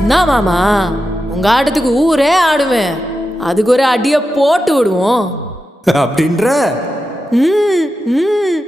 என்ன மாமா, உங்க ஆட்டத்துக்கு ஊரே ஆடுவேன். அதுக்கு ஒரு அடியை போட்டு விடுவோம் அப்படின்ற ம் ம்